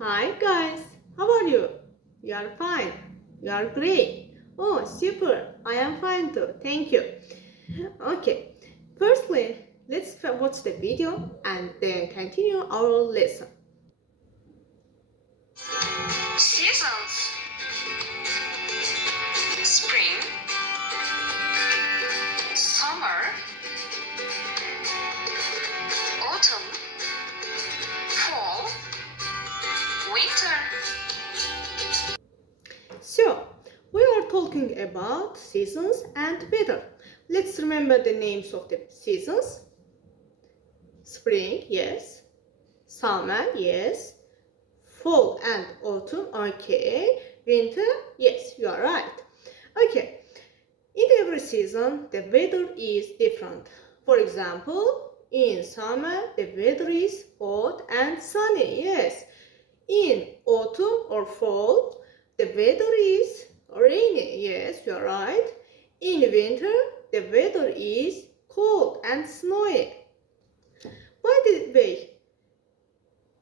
Hi guys, how are you? You are fine. You are great. Oh, super. I am fine too. Thank you. Okay. Firstly, let's watch the video and then continue our lesson. Seasons: spring, summer, autumn, fall, winter. So, we are talking about seasons and weather. Let's remember the names of the seasons. Spring, yes. Summer, yes. Fall and autumn, okay. Winter, yes, you are right. Okay, in every season, the weather is different. For example, in summer, the weather is hot and sunny, yes. In autumn or fall, the weather is rainy, yes, you are right. In winter, the weather is cold and snowy. By the way,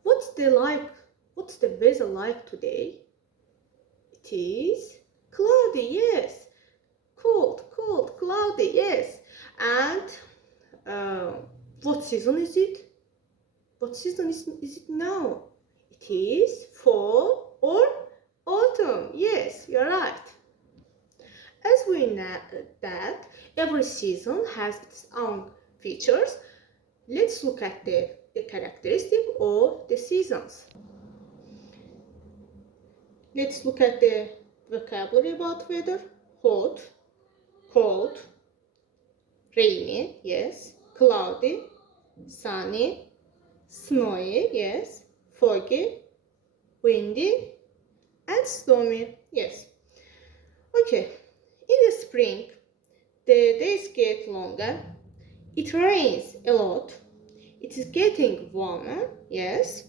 what's the like? What's the weather like today? It is cloudy, yes. Cold, cloudy, yes. And uh, what season is it? What season is it now? It is fall or autumn. Yes, you're right. As we know that every season has its own features, let's look at the characteristic of the seasons. Let's look at the vocabulary about weather. Hot, cold, rainy, yes, cloudy, sunny, snowy, yes, foggy, windy, and stormy, yes. Okay, in the spring, the days get longer, it rains a lot, it is getting warmer, yes.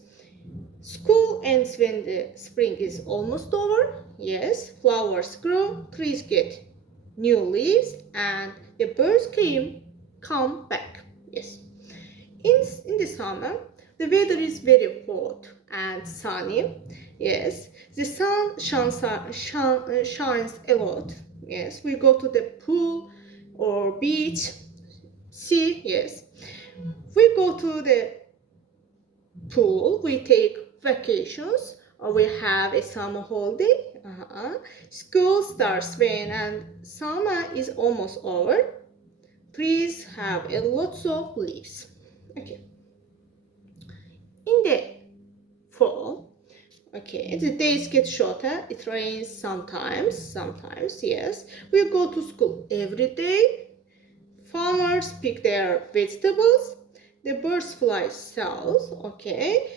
School ends when the spring is almost over, yes. Flowers grow, trees get new leaves, and the birds come back, yes. In the summer, the weather is very hot and sunny. Yes, the sun shines a lot. Yes, we go to the pool or beach, sea. Yes, we go to the pool. We take vacations or we have a summer holiday. School starts when and summer is almost over. Trees have a lots of leaves. Okay. In the fall, okay, the days get shorter. It rains sometimes, yes. We go to school every day. Farmers pick their vegetables. The birds fly south, okay.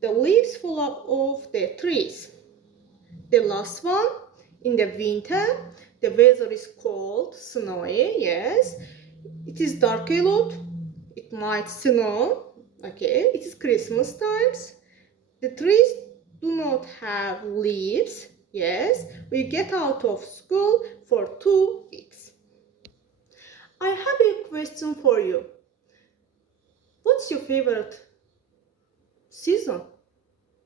The leaves fall off the trees. The last one, in the winter, the weather is cold, snowy, yes. It is dark a lot. It might snow, okay. It is Christmas times. The trees do not have leaves. Yes, we get out of school for 2 weeks. I have a question for you. What's your favorite season?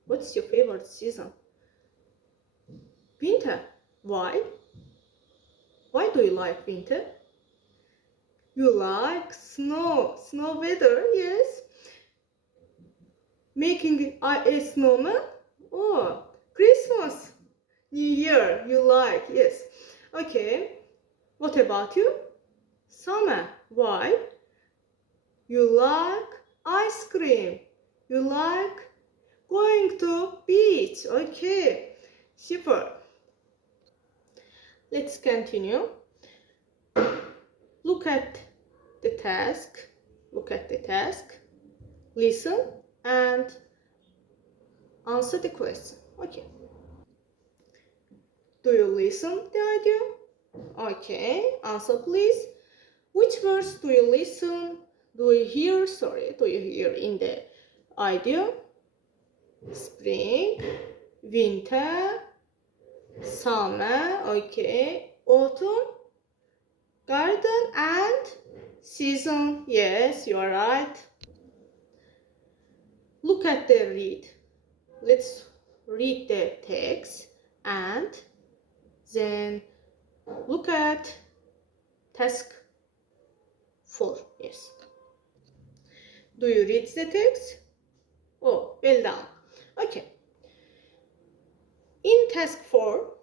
What's your favorite season? Winter. Why? Why do you like winter? You like snow weather, yes. Making a snowman? Oh, Christmas, New Year, you like, yes. Okay, what about you? Summer. Why? You like ice cream. You like going to beach. Okay, super. Let's continue. Look at the task. Look at the task. Listen and answer the question. Okay. Do you listen the audio? Okay. Answer please. Which words do you listen? Do you hear? Sorry. Do you hear in the audio? Spring, winter, summer, okay, autumn, garden, and season. Yes, you are right. Look at the read. Let's read the text and then look at task 4. Yes. Do you read the text? Oh, well done. Okay. In task 4,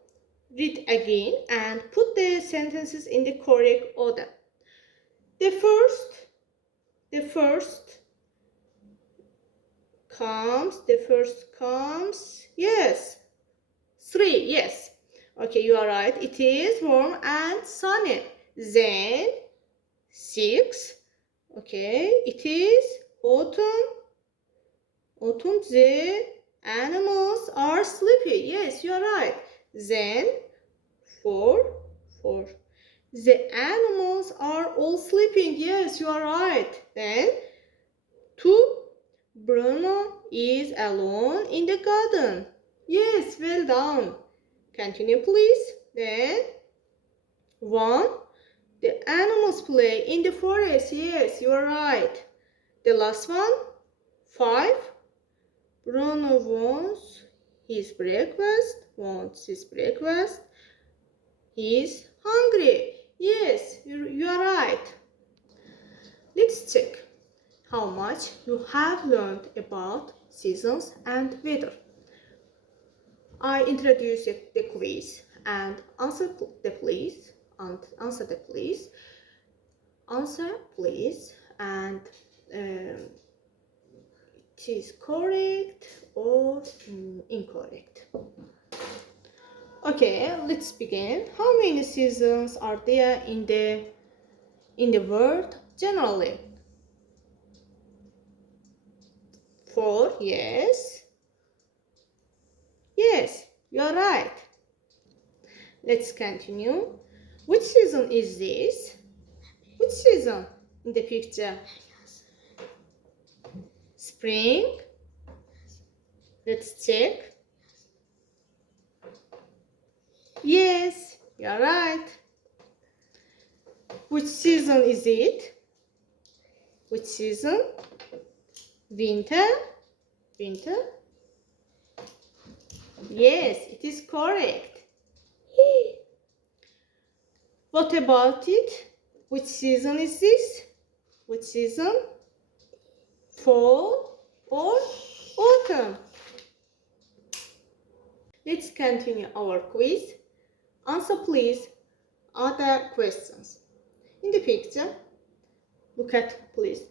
read again and put the sentences in the correct order. The first comes, yes, 3, yes. Okay, you are right. It is warm and sunny. Then 6, okay, it is autumn. Autumn, the animals are sleepy. Yes, you are right. Then 4, the animals are all sleeping. Yes, you are right. Then 2, Bruno is alone in the garden. Yes, well done. Continue, please. Then 1, the animals play in the forest. Yes, you are right. The last one, 5, Bruno wants his breakfast. He's hungry. Yes, you are right. Let's check how much you have learned about seasons and weather. I introduce the quiz and answer please and it is correct or incorrect. Okay, let's begin. How many seasons are there in the world generally? 4, yes. Yes, you are right. Let's continue. Which season is this? Which season in the picture? Spring. Let's check. Yes, you are right. Which season is it? Which season? Winter. Winter. Yes, it is correct. What about it? Which season is this? Which season? Fall or autumn? Let's continue our quiz. Answer please other questions. In the picture, look at please.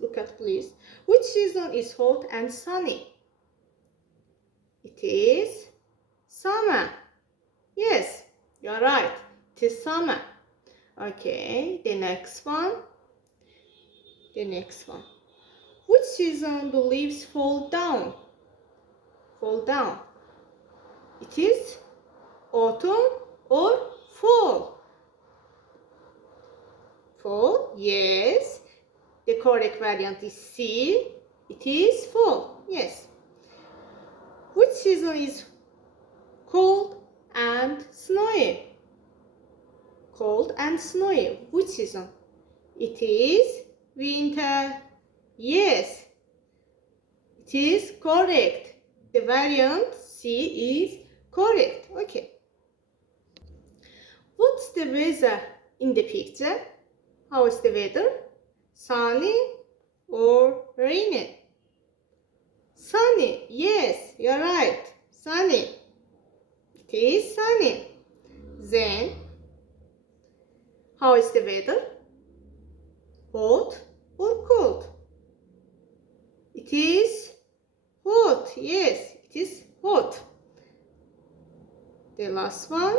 Which season is hot and sunny? It is summer. Yes, you are right. It is summer. Okay, the next one. Which season the leaves fall down? It is autumn or fall? Fall, yes. The correct variant is C. It is fall, yes. Which season is cold and snowy? Which season? It is winter. Yes, it is correct. The variant C is correct. Okay. What's the weather in the picture? How is the weather? Sunny or rainy? Sunny. Yes, you're right. Sunny. It is sunny. Then, how is the weather? Hot or cold? It is hot. Yes, it is hot. The last one.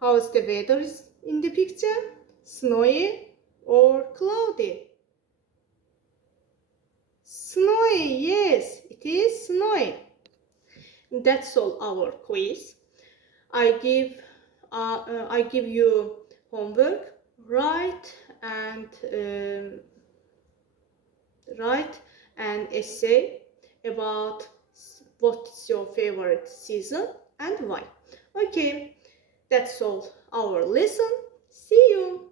How is the weather in the picture? Snowy or cloudy? Snowy. Yes, it is snowy. That's all our quiz. I give you homework. Write an essay about what's your favorite season and why. Okay, that's all our lesson. See you.